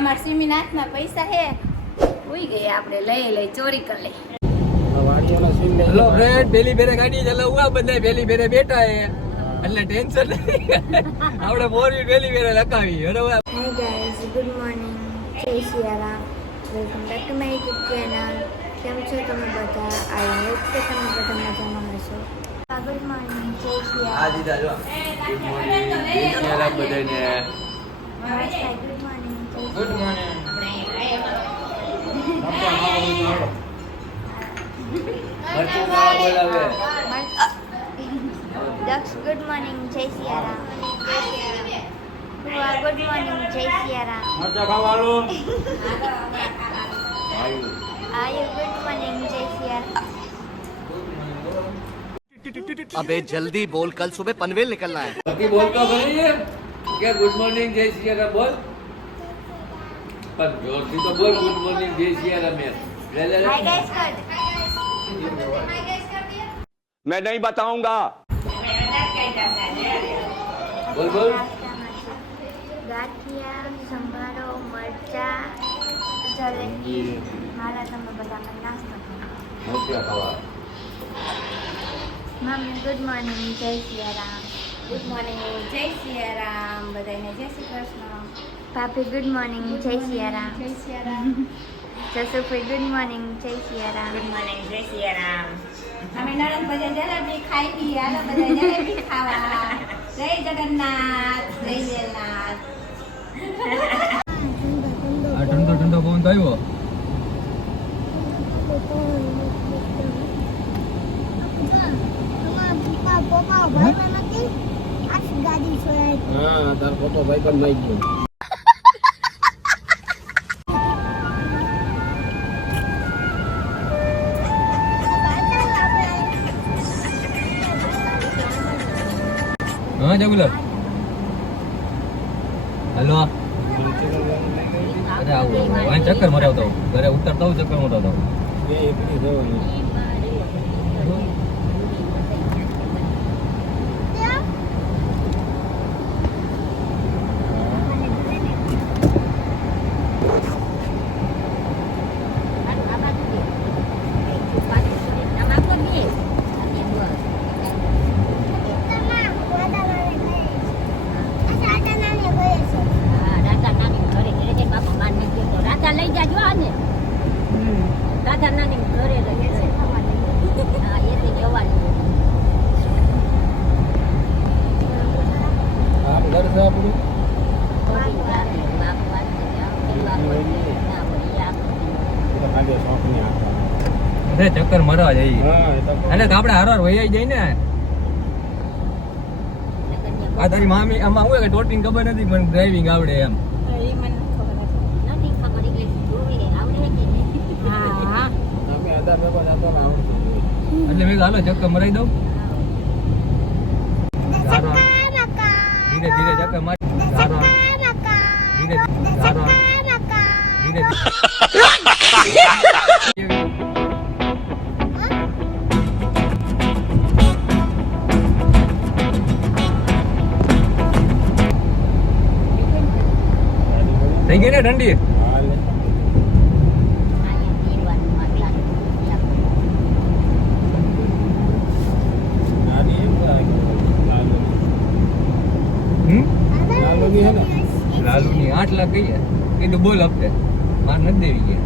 અમારા સિમીના હાથમાં પૈસા હે ઉઈ ગયા આપણે લઈ ચોરી કરી લઈ હેલો ફ્રેન્ડ પેલી બેરે ગાડી ચલાવવા બધા પેલી બેરે બેઠા હે એટલે ટેન્શન નહીં આપણે મોરવી પેલી બેરે લખાવી બરોબર Hi guys, good morning. જય Siyaram. Welcome back to my YouTube channel. કેમ છો તમે બધા? આઈ હોપ કે તમે બધા મજામાં હશો. Good morning. જય સિયારામ. આ દીધા જો ગુડ મોર્નિંગ જય સિયારામ બધાને નમસ્કાર. Good morning. ગુડ મોર્નિંગ બોલાવે દક્ષ ગુડ મોર્નિંગ. જય સિયારામ. Good morning. જય સિયારામ. મરચા ખાવાનું આયુ ગુડ મોર્નિંગ. જય સિયારામ. अबे जल्दी बोल, कल सुबह पनवेल निकलना है. बाकी बोलता नहीं है क्या गुड मॉर्निंग जय सियाराम बोल पर जोर से तो बोल गुड मॉर्निंग जय सियाराम यार ले ले Hi guys, good. मैं नहीं बताऊंगा. बोल बोल ગાંઠિયા, સંભારો, મરચા, જલેબી. મારા તમે બધા નાસ્તો કરો. मोतिया खावा મમ્મી ગુડ મોર્નિંગ. જય સિયારામ. ગુડ મોર્નિંગ જય સિયારામ બધાને જય શ્રી કૃષ્ણ ભાભી ગુડ મોર્નિંગ. જય સિયારામ. જય સિયારામ જસુભાઈ ગુડ મોર્નિંગ. જય સિયારામ. ગુડ મોર્નિંગ જય સિયારામ અમે નણંદ બધા જલેબી ખાઈ ગઈ હાલો બધા જલેબી ખાવા જય જગન્નાથ જય વેલનાથ આ ઠંડો ઠંડો પવન તો આવ્યો હા તાર ફોટો ભાઈ પણ લઈ ગયો હા જગુલર હેલો અરે આવું વાંચ ચક્કર મરાવતો ઘરે ઉતરતા હું ચક્કર મરાવતો ચક્કર મરવા જઈએ એટલે તો આપણે હારવાર વૈયા જાય ને આ તારી મામી આમાં હું કે ટોટિંગ ખબર નથી પણ ડ્રાઇવિંગ આવડે એમ એટલે મેં હાલો ચક્કર મરાઈ દઉં ધીરે ધીરે ચક્કર મારી ધીરે ધીરે થઈ ગઈ ને ઠંડી લાલુ ની 8 લાખ કહીએ કીધું બોલ હપ્તે માર નથી દેવી ગયા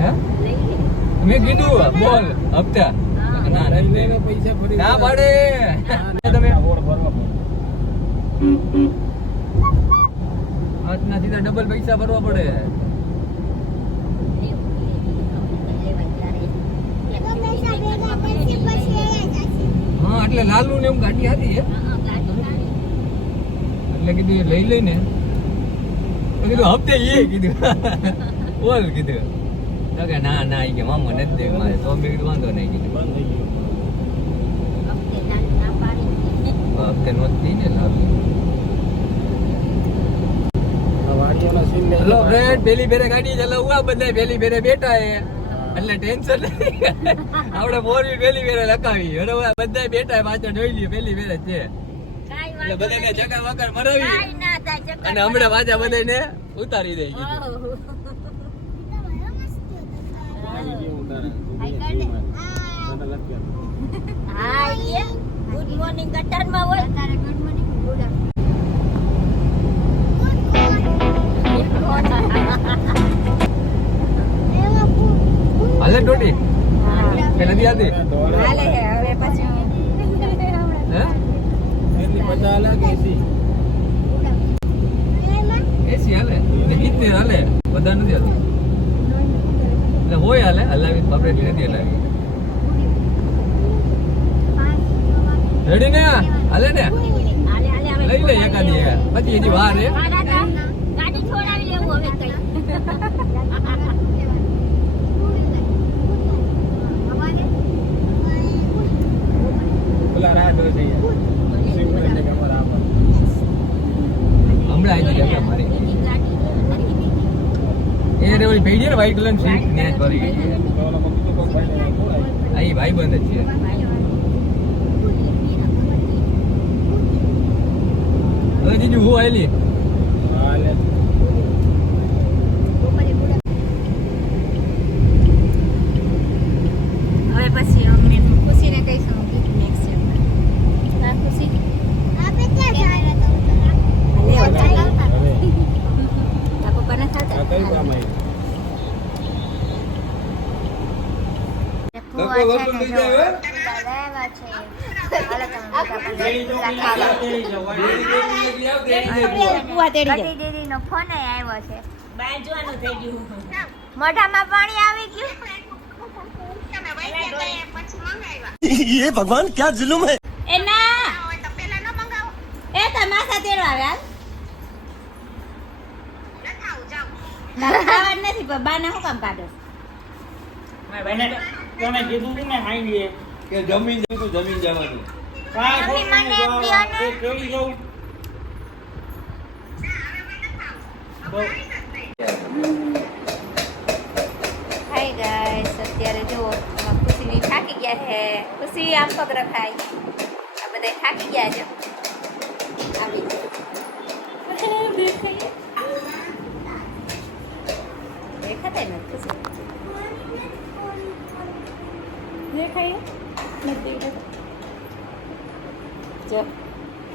હે મેં કીધું બોલ હપ્તા ના પૈસા ફરી ના પાડે તમે આજના સીધા ડબલ પૈસા ભરવા પડે હા એટલે લાલુ ને એમ ગાડી હતી એટલે કીધું લઈ લઈને કીધું હપ્તે એ કીધું બોલ કીધું કે ના ના કે મામા નથી દે મારે તો મેં કીધું વાંધો નહીં કીધું હપ્તે નહોતી ને લાલુ હેલો ફ્રેન્ડ પેલી બેરે ગાડી ચલાવવા બધા પેલી બેરે બેઠા હે એટલે ટેન્શન નહીં આપણે મોરવી પેલી બેરે લખાવી બરોબર બધા બેઠા પાછળ જોઈ લ્યો પેલી બેરે છે એટલે બધાને ચકા વગર મરાવી અને હમણાં પાછા બધાને ઉતારી દે કીધું. ગુડ મોર્નિંગ ગટરમાં હોય ગુડ મોર્નિંગ હાલે ટોટી કે નથી આવતી હાલે હવે પછી હે એસી હાલે ને 70 હાલે બધા નથી હાલતું એટલે હોય હાલે હલાવી બાપરે નથી હલાવી રેડી ને હાલે ને લઈ લે એકાદી પછી એની વાર હે ગાડી છોડાવી લેવું હવે કઈ હમણાં આવી જશે મારી એ રે ઓલી ભેડી ને વ્હાઈટ કલર સીટ ને કરી ગઈ છે આ ભાઈ બંધ જ છે હવે જીજુ હું આવેલી હવે પછી અમને ખુશીને કહીશું ગિફ્ટ નેક્સ્ટ ના ખુશી આપે ક્યાં જાય આપો બને થતા દીદીનો ફોન આવ્યો છે મોઢામાં પાણી આવી ગયું ये भगवान क्या जुल्म है એ ના એ તમાસા તેડવા આવ્યા ખાવા નથી પણ બાના શું કામ કાઢો કે જમીન જવાનું મમ્મી મને એમ કહ્યો ને હાય ગાઈસ અત્યારે જો ખુશીની થાકી ગયા છે ખુશી આમ પગ રખાય આ બધા થાકી ગયા છે આવી દેખાતા નથી ખુશી દેખાય નથી જો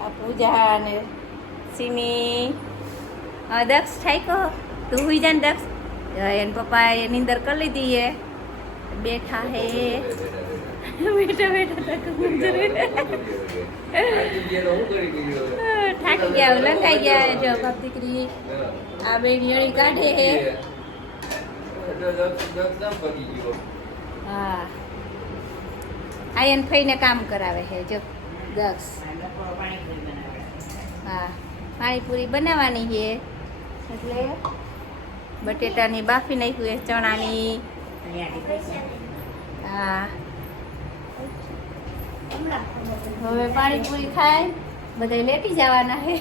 આ પૂજા ને સિમી દક્ષ થાય કહો તું હુઈ જા ને દક્ષ એને પપ્પાએ નીંદર કરી લીધી હે બેઠા હે બેઠા થાકી ગયા લંકાઈ ગયા જો બાપ દીકરી આ બે નિયળી કાઢે હે હા આયન ફઈને કામ કરાવે છે જો દક્ષ હા પાણીપુરી બનાવવાની છે એટલે બટેટાની બાફી નાખ્યું એ ચણાની હા હવે પાણીપુરી ખાય બધા લેટી જવાના છે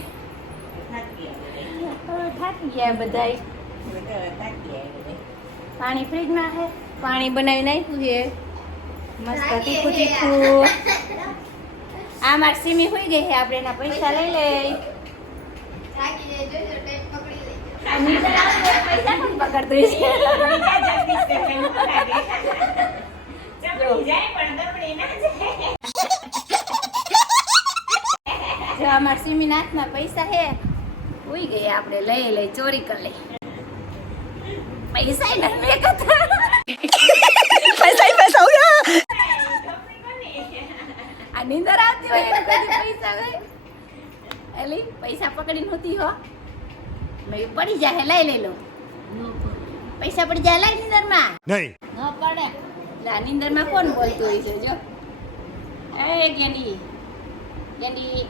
થાકી ગયા બધા પાણી ફ્રીજમાં છે પાણી બનાવી નાખ્યું છે મસ્ત તીખું તીખું આ મારી સીમી હોઈ ગઈ છે આપણે એના પૈસા લઈ લઈ પૈસા પણ પકડતું જો અમાર સીમી હાથમાં પૈસા હે ઉઈ ગઈ આપણે લઈ લઈ ચોરી કરી લઈ પૈસા નથી પૈસા હો ગયા આ નીંદર આવતી હોય એને કદી પૈસા ગઈ એલી પૈસા પકડીને હોતી હો મેં પડી જાય લઈ લઈ લો પૈસા પડી જાય લઈ નીંદરમાં नहीं ન પડે એટલે આ નીંદરમાં કોણ બોલતું હોય છે જો એ ગેંડી ગેંડી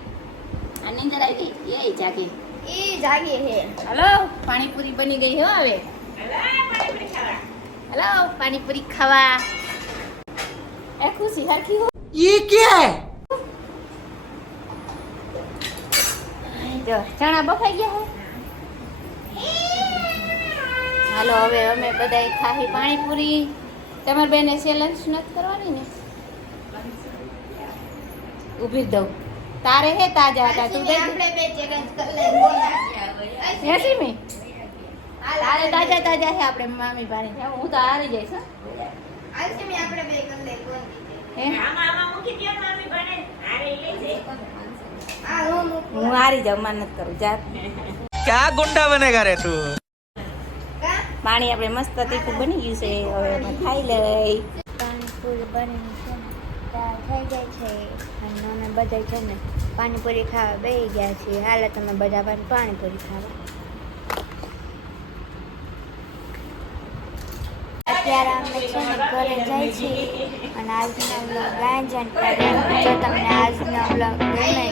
આ નીંદર આવી ગઈ એ જાગી જાગી હે હલો પાણીપુરી બની ગઈ હો હવે હલો પાણીપુરી ખાવા એ ખુશી હરખી હો ये क्या है જો ચણા બફાઈ ગયા હે હાલો હવે અમે બધાય ખાહી પાણીપુરી તમારી બેને ચેલેન્જ નથી કરવાની ને ઊભી દઉં તારે હે તાજા હતા તું દે આપણે બે ચેલેન્જ કરી લઈએ હે સિમી તારે તાજા તાજા હે આપણે મામી પાસે હું તો હારી જઈશ હો. આલસીમી આપણે બે કરી લઈએ કોણ હે આ હું હું હારી જાઉં માન નથી કરું જા क्या गुंडा बनेगा रे तू કા પાણી આપણે મસ્ત તીખું બની ગયું છે હવે એમાં ખાઈ લઈ પાણીપુરી બનીને છે ને તૈયાર થઈ જાય છે અને અમે બધા છે ને પાણીપુરી ખાવા બેસી ગયા છીએ હાલે તમે બધા પણ પાણીપુરી ખાવા અત્યારે અમે છે ને ઘરે જાય છીએ અને આજનો બ્લોગ લાઈન જો તમને આજનો બ્લોગ ગમે